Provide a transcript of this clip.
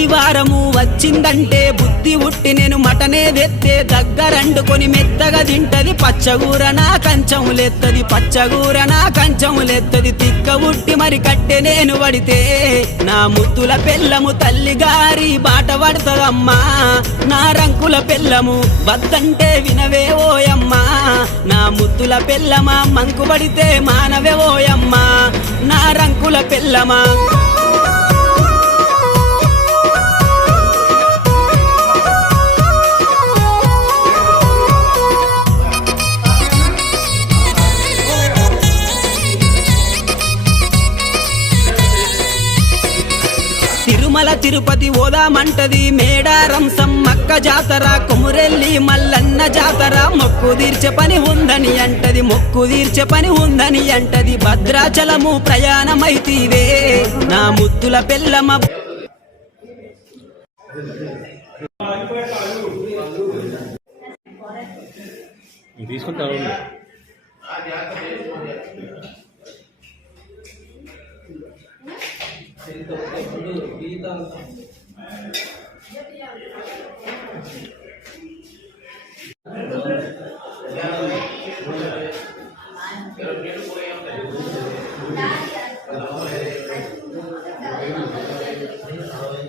ఆదివారము వచ్చిందంటే బుద్ధి ఉట్టి నేను మటనే తెత్తే దగ్గరండుకొని మెత్తగా తింటది పచ్చగూర నా కంచములెత్తది పచ్చగూర నా కంచములెత్తది తిక్క ఉట్టి మరి కట్టె నేను పడితే నా ముద్దుల పెళ్ళము తల్లిగారి బాట పడతదమ్మా నా రంకుల పెళ్ళము వద్దంటే వినవే ఓయమ్మా నా ముద్దుల పెళ్ళమా మంకు పడితే మానవే ఓయమ్మా నా రంకుల పెళ్ళమా తిరుమల తిరుపతి ఓదామంటది మేడారం సమ్మక్క జాతర కొమురెల్లి మల్లన్న జాతర మొక్కు తీర్చే పని ఉందని అంటది మొక్కు తీర్చే పని ఉందని అంటది భద్రాచలము ప్రయాణమైతీవే నా ముద్దుల పెళ్ళమ తీసుకుంటారు